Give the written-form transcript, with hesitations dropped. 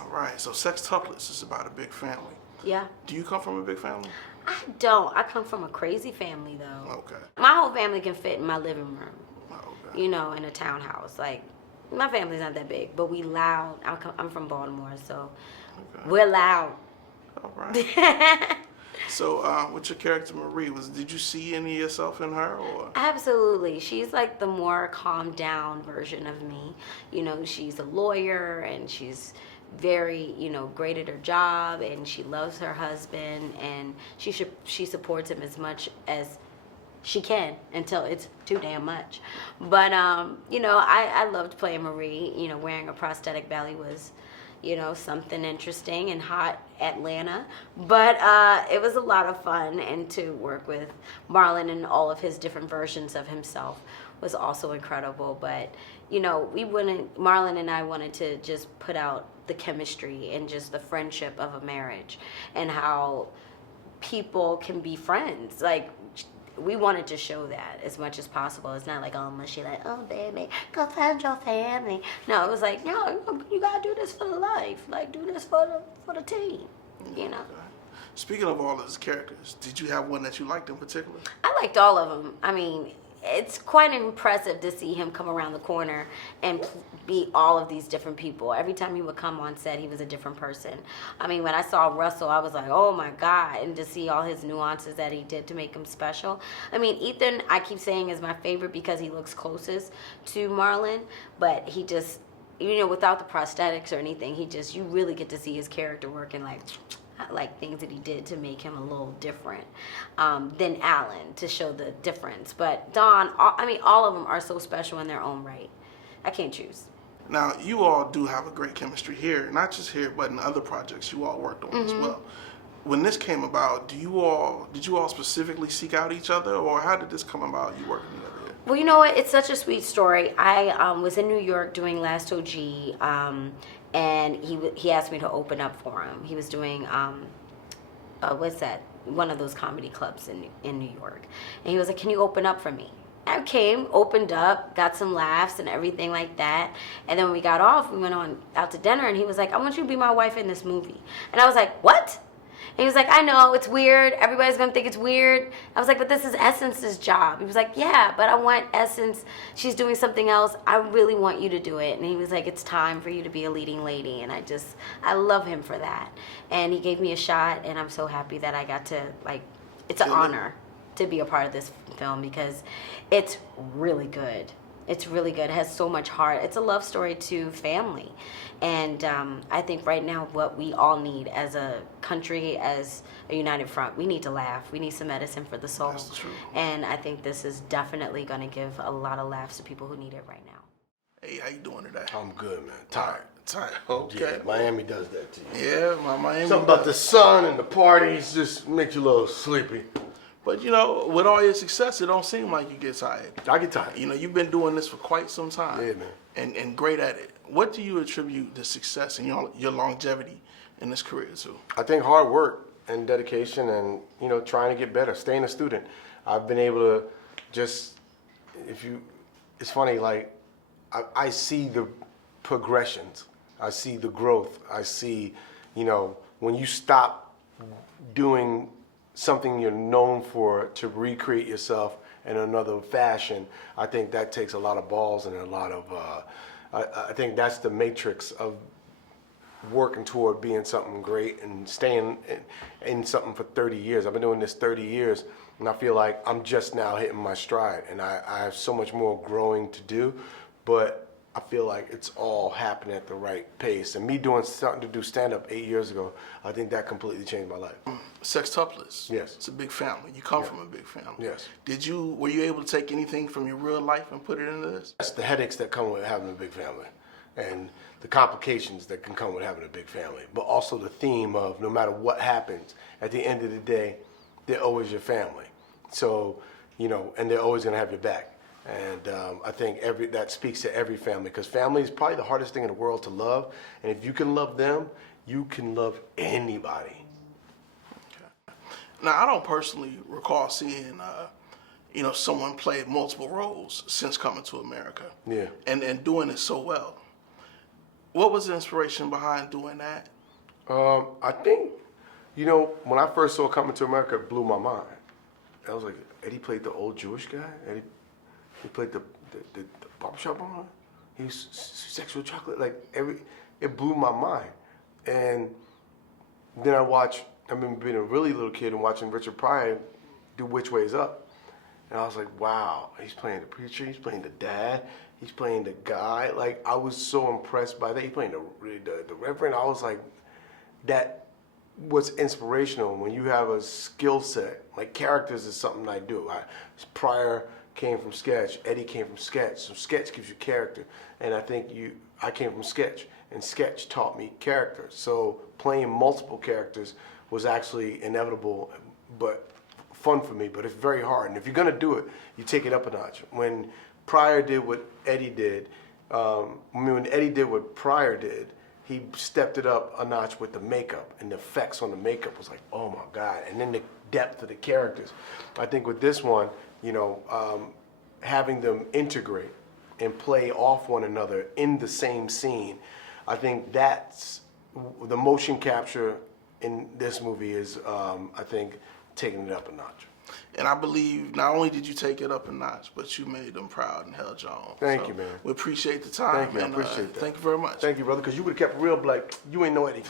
All right, so Sextuplets is about a big family. Yeah. Do you come from a big family? I don't. I come from a crazy family, though. Okay. My whole family can fit in my living room, Okay. you know, in a townhouse. Like, my family's not that big, but we loud. I'm from Baltimore, so we're loud. All right. So, with your character Marie, did you see any of yourself in her, or? Absolutely. She's like the more calmed down version of me. You know, she's a lawyer and she's very, you know, great at her job, and she loves her husband, and she supports him as much as she can until it's too damn much. But you know, I loved playing Marie. You know, wearing a prosthetic belly was, you know, something interesting and hot Atlanta. But it was a lot of fun, and to work with Marlon and all of his different versions of himself was also incredible. But, you know, Marlon and I wanted to just put out the chemistry and just the friendship of a marriage and how people can be friends. Like, we wanted to show that as much as possible. It's not like, oh, mushy, like, oh, baby, go find your family. No, it was like, no, you gotta do this for the life. Like, do this for the team, you know. Okay. Speaking of all of his characters, did you have one that you liked in particular? I liked all of them. I mean, it's quite impressive to see him come around the corner and be all of these different people. Every time he would come on set, he was a different person. I mean, when I saw Russell, I was like, oh my God, and to see all his nuances that he did to make him special. I mean, Ethan, I keep saying, is my favorite because he looks closest to Marlon, but he just, you know, without the prosthetics or anything, you really get to see his character working like things that he did to make him a little different than Alan, to show the difference. But Don, I mean, all of them are so special in their own right. I can't choose. Now, you all do have a great chemistry here, not just here, but in other projects you all worked on as well. When this came about, did you all specifically seek out each other, or how did this come about, you working together here? Well, you know what? It's such a sweet story. I was in New York doing Last OG, and he asked me to open up for him. He was doing what's that? One of those comedy clubs in New York, and he was like, "Can you open up for me?" I came, opened up, got some laughs and everything like that. And then when we got off, we went out to dinner, and he was like, "I want you to be my wife in this movie." And I was like, "What?" And he was like, "I know, it's weird. Everybody's going to think it's weird." I was like, "But this is Essence's job." He was like, "Yeah, but I want Essence. She's doing something else. I really want you to do it." And he was like, "It's time for you to be a leading lady." And I love him for that. And he gave me a shot, and I'm so happy that I got to, like, it's an honor to be a part of this film because it's really good. It's really good. It has so much heart. It's a love story to family. And I think right now what we all need as a country, as a united front, we need to laugh. We need some medicine for the soul. That's true. And I think this is definitely going to give a lot of laughs to people who need it right now. Hey, how you doing today? I'm good, man. Tired. Okay. Yeah, Miami does that to you. Yeah, Miami. Something about the sun and the parties just makes you a little sleepy. But, you know, with all your success, it don't seem like you get tired. I get tired. You know, you've been doing this for quite some time. Yeah, man. And great at it. What do you attribute the success and your longevity in this career to? I think hard work and dedication and, you know, trying to get better, staying a student. I've been able to just, it's funny, like, I see the progressions. I see the growth. I see, you know, when you stop doing something you're known for to recreate yourself in another fashion, I think that takes a lot of balls and a lot of, I think that's the matrix of working toward being something great and staying in something for 30 years. I've been doing this 30 years, and I feel like I'm just now hitting my stride, and I have so much more growing to do, but I feel like it's all happening at the right pace. And me starting to do stand-up 8 years ago, I think that completely changed my life. Sextuplets. Yes. It's a big family. You come from a big family. Yes. Were you able to take anything from your real life and put it into this? That's the headaches that come with having a big family and the complications that can come with having a big family, but also the theme of no matter what happens, at the end of the day, they're always your family. So, you know, and they're always going to have your back. And I think that speaks to every family, because family is probably the hardest thing in the world to love. And if you can love them, you can love anybody. Okay. Now, I don't personally recall seeing, you know, someone play multiple roles since coming to America. Yeah. And doing it so well. What was the inspiration behind doing that? I think, you know, when I first saw Coming to America, it blew my mind. I was like, Eddie played the old Jewish guy. He played the barbershop owner. He's sexual chocolate. Like it blew my mind. And then I remember being a really little kid and watching Richard Pryor do Which Way's Up. And I was like, wow, he's playing the preacher, he's playing the dad, he's playing the guy. Like, I was so impressed by that. He's playing the reverend. I was like, that was inspirational when you have a skill set. Like, characters is something I do. Pryor came from sketch, Eddie came from sketch. So sketch gives you character. And I think I came from sketch, and sketch taught me character. So playing multiple characters was actually inevitable, but fun for me, but it's very hard. And if you're gonna do it, you take it up a notch. When Pryor did what Eddie did, when Eddie did what Pryor did, he stepped it up a notch with the makeup, and the effects on the makeup was like, oh my God. And then the depth of the characters. I think with this one, you know, having them integrate and play off one another in the same scene, I think that's the motion capture in this movie is, I think, taking it up a notch. And I believe not only did you take it up a notch, but you made them proud and held your own. Thank you, man. We appreciate the time. Thank you, I appreciate that. Thank you very much. Thank you, brother, because you would have kept it real like, you ain't know Eddie.